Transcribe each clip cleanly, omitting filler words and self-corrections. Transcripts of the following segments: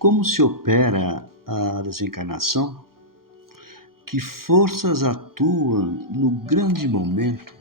Como se opera a desencarnação? Que forças atuam no grande momento?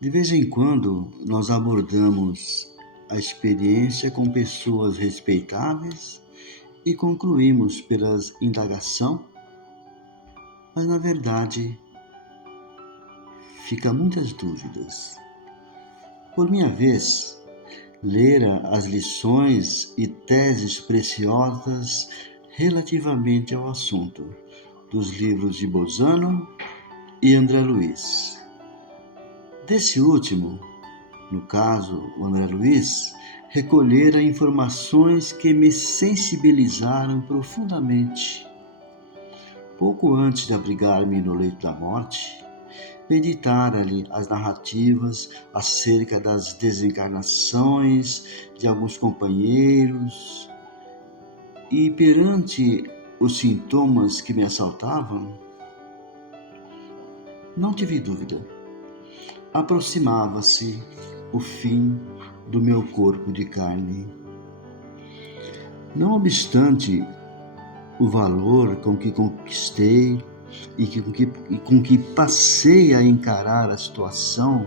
De vez em quando, nós abordamos a experiência com pessoas respeitáveis e concluímos pela indagação, mas na verdade, fica muitas dúvidas. Por minha vez, lera as lições e teses preciosas relativamente ao assunto dos livros de Bolzano e André Luiz. Desse último, no caso, o André Luiz, recolhera informações que me sensibilizaram profundamente. Pouco antes de abrigar-me no leito da morte, meditara-lhe as narrativas acerca das desencarnações de alguns companheiros e, perante os sintomas que me assaltavam, não tive dúvida. Aproximava-se o fim do meu corpo de carne. Não obstante o valor com que conquistei e com que passei a encarar a situação,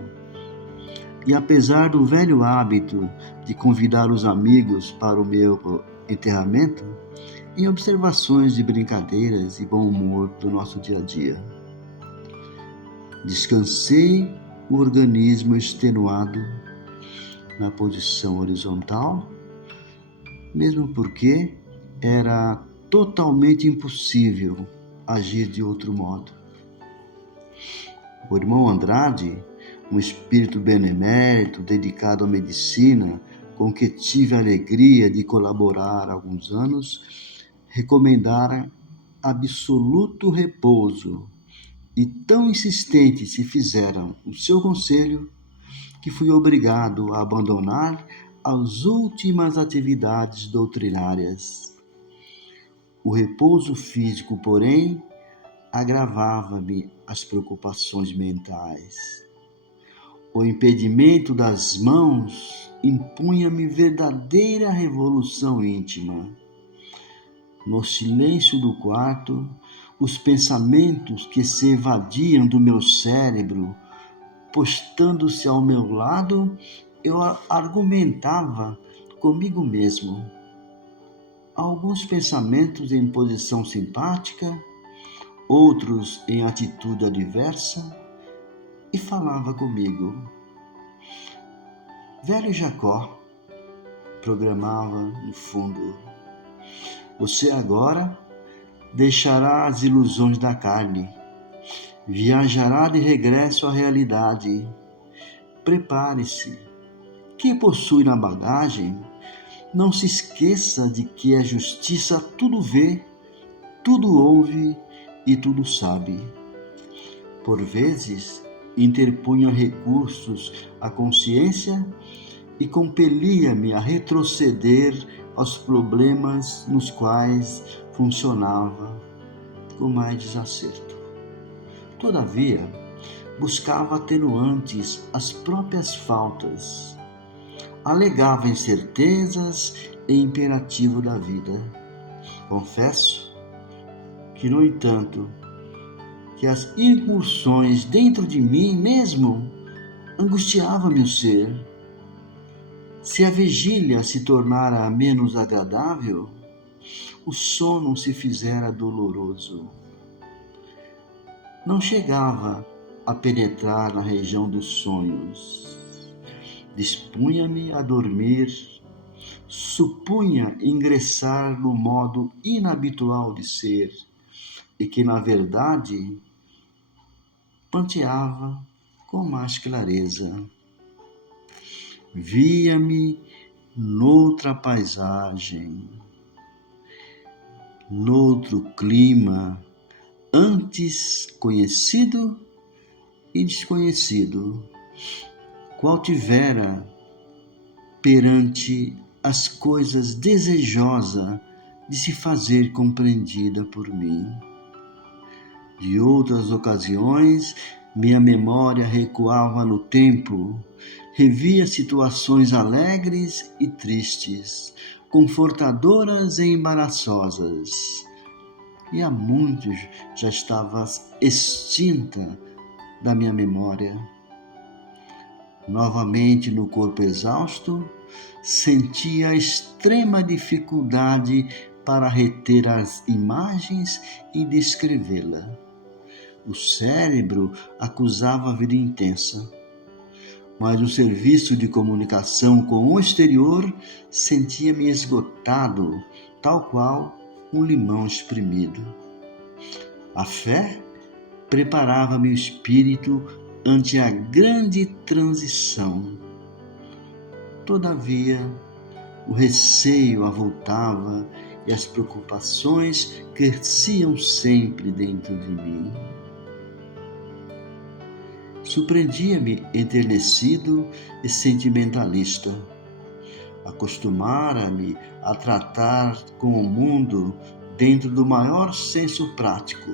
e apesar do velho hábito de convidar os amigos para o meu enterramento, em observações de brincadeiras e bom humor do nosso dia a dia, descansei o organismo extenuado na posição horizontal, mesmo porque era totalmente impossível agir de outro modo. O irmão Andrade, um espírito benemérito dedicado à medicina, com que tive a alegria de colaborar há alguns anos, recomendara absoluto repouso, e tão insistente se fizeram o seu conselho que fui obrigado a abandonar as últimas atividades doutrinárias. O repouso físico, porém, agravava-me as preocupações mentais. O impedimento das mãos impunha-me verdadeira revolução íntima. No silêncio do quarto, os pensamentos que se evadiam do meu cérebro, postando-se ao meu lado, eu argumentava comigo mesmo. Alguns pensamentos em posição simpática, outros em atitude adversa, e falava comigo. Velho Jacó, programava no fundo, você agora deixará as ilusões da carne, viajará de regresso à realidade. Prepare-se. Que possui na bagagem, não se esqueça de que a justiça tudo vê, tudo ouve e tudo sabe. Por vezes, interpunha recursos à consciência e compelia-me a retroceder aos problemas nos quais funcionava com mais desacerto. Todavia, buscava atenuantes às próprias faltas, alegava incertezas e imperativo da vida. Confesso que, no entanto, que as incursões dentro de mim mesmo angustiavam meu ser. Se a vigília se tornara menos agradável, o sono se fizera doloroso. Não chegava a penetrar na região dos sonhos. Dispunha-me a dormir, supunha ingressar no modo inabitual de ser, e que, na verdade, panteava com mais clareza. Via-me noutra paisagem, noutro clima, antes conhecido e desconhecido, qual tivera perante as coisas desejosa de se fazer compreendida por mim. De outras ocasiões, minha memória recuava no tempo, revia situações alegres e tristes, confortadoras e embaraçosas, e há muito já estava extinta da minha memória. Novamente no corpo exausto, sentia extrema dificuldade para reter as imagens e descrevê-la. O cérebro acusava a vida intensa, mas no serviço de comunicação com o exterior sentia-me esgotado, tal qual um limão espremido. A fé preparava-me o espírito ante a grande transição. Todavia, o receio avultava e as preocupações cresciam sempre dentro de mim. Surpreendia-me enternecido e sentimentalista. Acostumara-me a tratar com o mundo dentro do maior senso prático.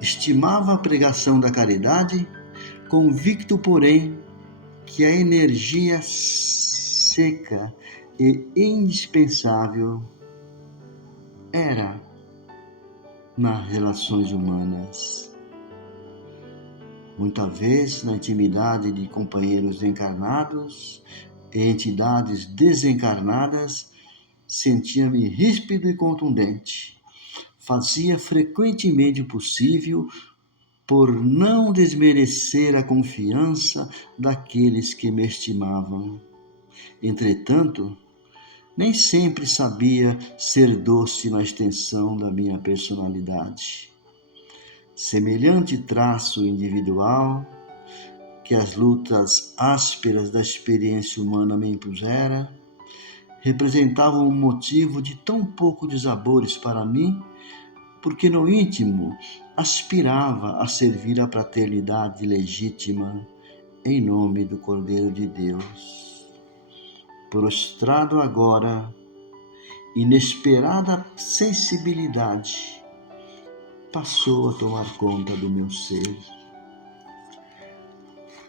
Estimava a pregação da caridade, convicto, porém, que a energia seca e indispensável era nas relações humanas. Muitas vezes, na intimidade de companheiros encarnados e entidades desencarnadas, sentia-me ríspido e contundente. Fazia frequentemente o possível por não desmerecer a confiança daqueles que me estimavam. Entretanto, nem sempre sabia ser doce na extensão da minha personalidade. Semelhante traço individual que as lutas ásperas da experiência humana me impusera, representava um motivo de tão pouco desabores para mim, porque no íntimo aspirava a servir a fraternidade legítima em nome do Cordeiro de Deus. Prostrado agora, inesperada sensibilidade passou a tomar conta do meu ser.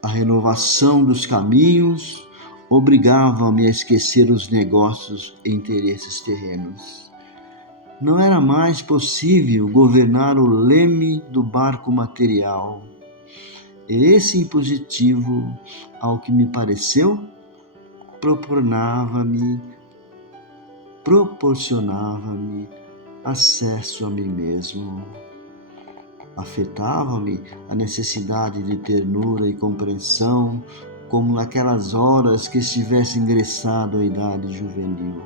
A renovação dos caminhos obrigava-me a esquecer os negócios e interesses terrenos. Não era mais possível governar o leme do barco material. E esse impositivo, ao que me pareceu, proporcionava-me acesso a mim mesmo. Afetava-me a necessidade de ternura e compreensão, como naquelas horas que estivesse ingressado à idade juvenil.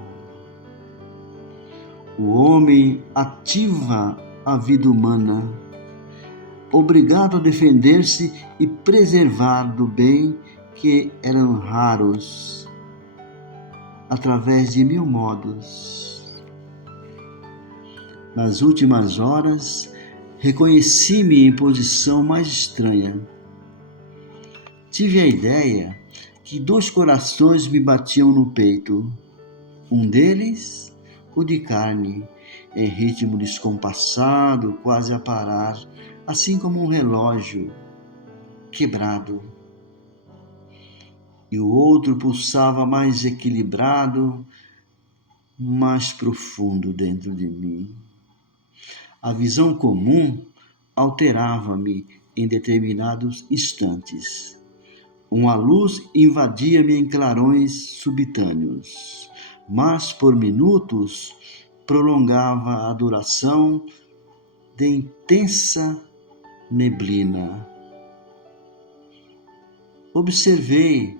O homem ativa a vida humana, obrigado a defender-se e preservar do bem que eram raros, através de mil modos. Nas últimas horas, reconheci-me em posição mais estranha. Tive a ideia que 2 corações me batiam no peito. Um deles, o de carne, em ritmo descompassado, quase a parar, assim como um relógio quebrado. E o outro pulsava mais equilibrado, mais profundo dentro de mim. A visão comum alterava-me em determinados instantes. Uma luz invadia-me em clarões subitâneos, mas por minutos prolongava a duração de intensa neblina. Observei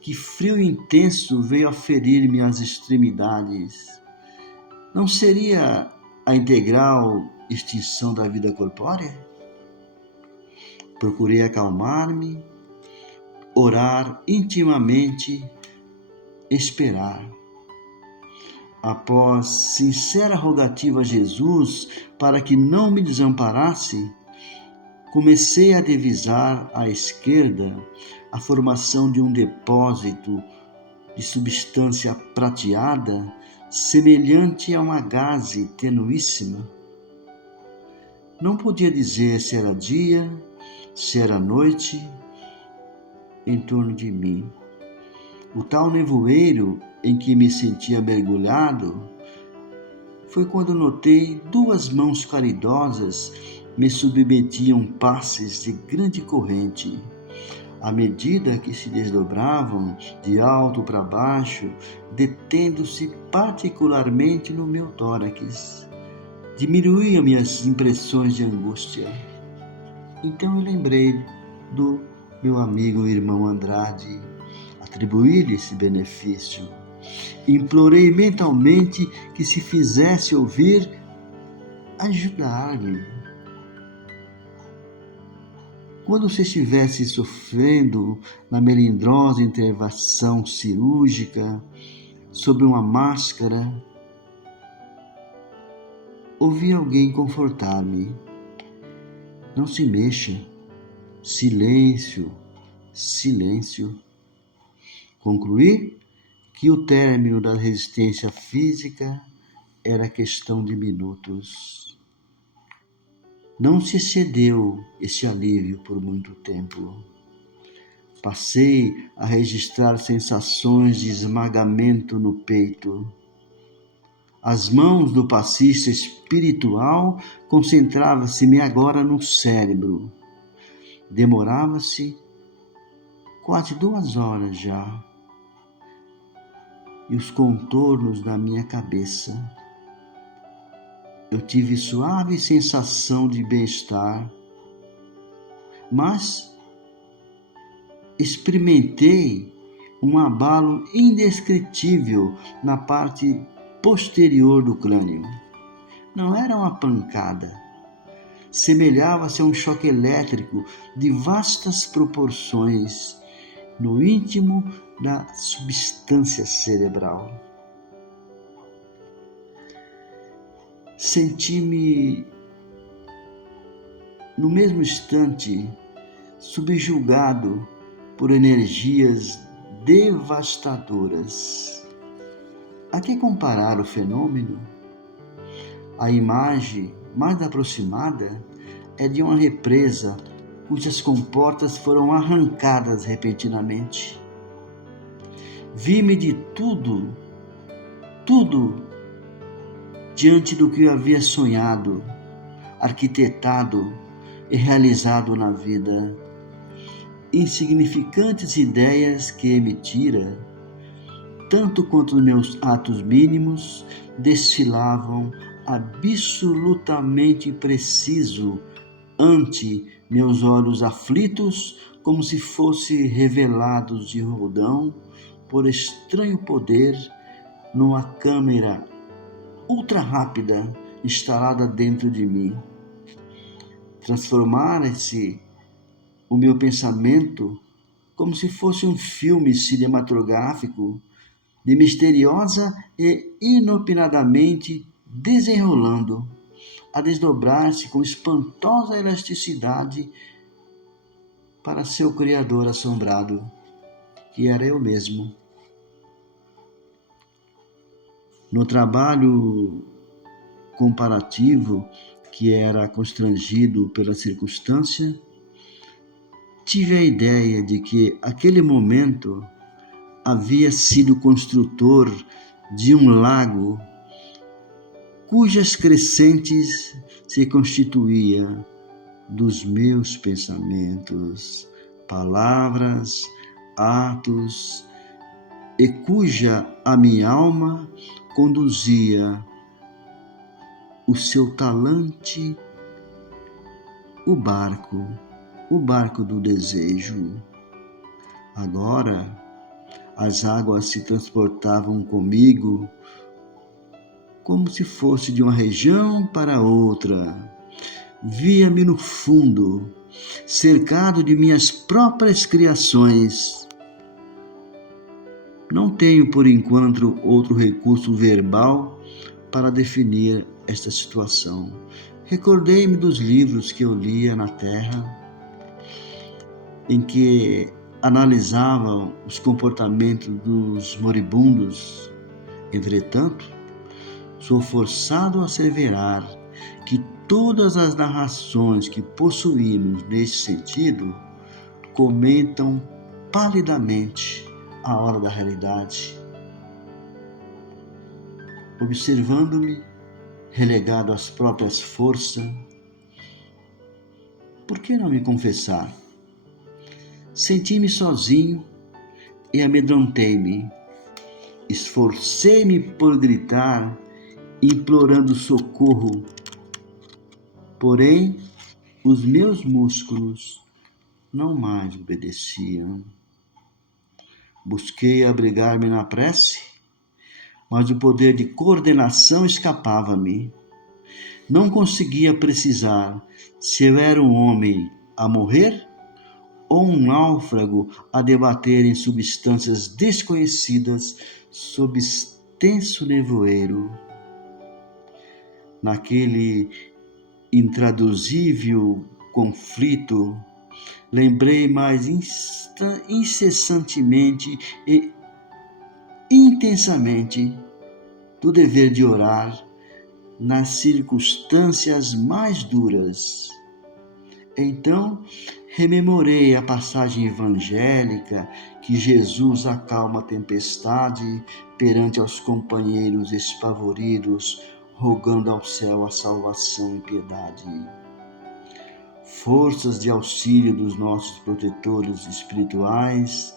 que frio intenso veio a ferir-me as extremidades. Não seria a integral extinção da vida corpórea? Procurei acalmar-me, orar intimamente, esperar. Após sincera rogativa a Jesus para que não me desamparasse, comecei a divisar à esquerda a formação de um depósito de substância prateada, semelhante a uma gaze tenuíssima. Não podia dizer se era dia, se era noite, em torno de mim. O tal nevoeiro em que me sentia mergulhado foi quando notei duas mãos caridosas me submetiam passes de grande corrente. À medida que se desdobravam de alto para baixo, detendo-se particularmente no meu tórax, diminuíam minhas impressões de angústia. Então eu lembrei do meu amigo e irmão Andrade, atribuí-lhe esse benefício. Implorei mentalmente que se fizesse ouvir, ajudar-me. Quando você estivesse sofrendo na melindrosa intervenção cirúrgica, sob uma máscara, ouvi alguém confortar-me. Não se mexa. Silêncio, silêncio. Concluí que o término da resistência física era questão de minutos. Não se excedeu esse alívio por muito tempo. Passei a registrar sensações de esmagamento no peito. As mãos do passista espiritual concentravam-se-me agora no cérebro. Demorava-se quase 2 horas já. E os contornos da minha cabeça. Eu tive suave sensação de bem-estar, mas experimentei um abalo indescritível na parte posterior do crânio. Não era uma pancada. Semelhava-se a um choque elétrico de vastas proporções no íntimo da substância cerebral. Senti-me, no mesmo instante, subjugado por energias devastadoras. A que comparar o fenômeno? A imagem mais aproximada é de uma represa cujas comportas foram arrancadas repentinamente. Vi-me de tudo diante do que eu havia sonhado, arquitetado e realizado na vida. Insignificantes ideias que emitira, tanto quanto os meus atos mínimos, desfilavam absolutamente preciso ante meus olhos aflitos, como se fossem revelados de roldão por estranho poder numa câmera ultra rápida instalada dentro de mim. Transformara-se o meu pensamento como se fosse um filme cinematográfico de misteriosa e inopinadamente desenrolando, a desdobrar-se com espantosa elasticidade para seu criador assombrado, que era eu mesmo. No trabalho comparativo, que era constrangido pela circunstância, tive a ideia de que aquele momento havia sido construtor de um lago cujas crescentes se constituía dos meus pensamentos, palavras, atos, e cuja a minha alma conduzia o seu talante, o barco do desejo. Agora, as águas se transportavam comigo como se fosse de uma região para outra. Via-me no fundo, cercado de minhas próprias criações. Não tenho, por enquanto, outro recurso verbal para definir esta situação. Recordei-me dos livros que eu lia na Terra, em que analisavam os comportamentos dos moribundos. Entretanto, sou forçado a asseverar que todas as narrações que possuímos neste sentido comentam palidamente a hora da realidade, observando-me, relegado às próprias forças. Por que não me confessar? Senti-me sozinho e amedrontei-me. Esforcei-me por gritar, implorando socorro. Porém, os meus músculos não mais obedeciam. Busquei abrigar-me na prece, mas o poder de coordenação escapava-me. Não conseguia precisar se eu era um homem a morrer ou um náufrago a debater em substâncias desconhecidas sob extenso nevoeiro. Naquele intraduzível conflito, lembrei mais incessantemente e intensamente do dever de orar nas circunstâncias mais duras. Então, rememorei a passagem evangélica que Jesus acalma a tempestade perante aos companheiros espavoridos, rogando ao céu a salvação e piedade. Forças de auxílio dos nossos protetores espirituais,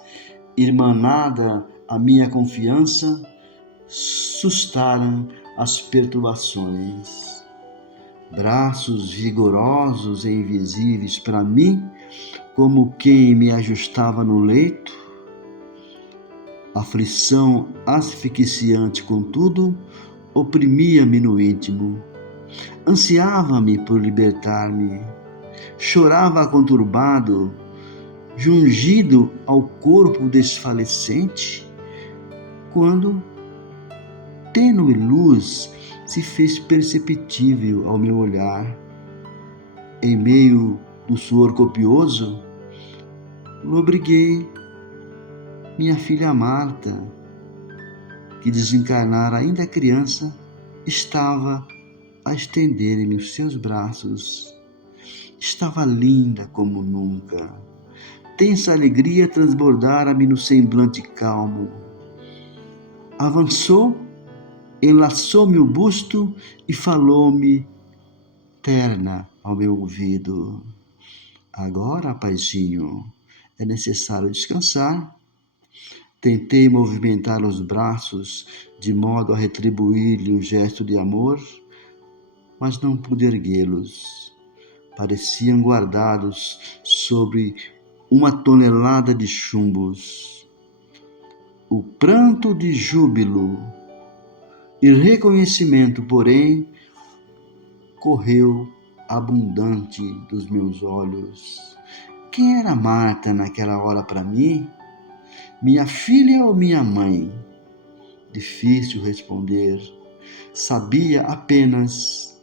irmanada a minha confiança, sustaram as perturbações. Braços vigorosos e invisíveis para mim, como quem me ajustava no leito. Aflição asfixiante, contudo, oprimia-me no íntimo. Ansiava-me por libertar-me. Chorava conturbado, jungido ao corpo desfalecente, quando tênue luz se fez perceptível ao meu olhar. Em meio do suor copioso, lobriguei minha filha Marta, que desencarnara ainda criança, estava a estender-me os seus braços. Estava linda como nunca. Tensa alegria transbordara-me no semblante calmo. Avançou, enlaçou-me o busto e falou-me terna ao meu ouvido. Agora, paizinho, é necessário descansar. Tentei movimentar os braços de modo a retribuir-lhe o gesto de amor, mas não pude erguê-los. Pareciam guardados sobre uma tonelada de chumbos. O pranto de júbilo e reconhecimento, porém, correu abundante dos meus olhos. Quem era Marta naquela hora para mim? Minha filha ou minha mãe? Difícil responder. Sabia apenas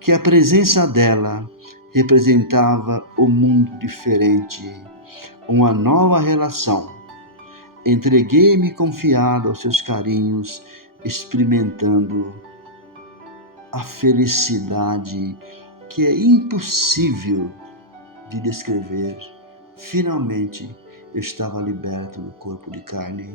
que a presença dela representava um mundo diferente, uma nova relação. Entreguei-me confiado aos seus carinhos, experimentando a felicidade que é impossível de descrever. Finalmente, eu estava liberto do corpo de carne.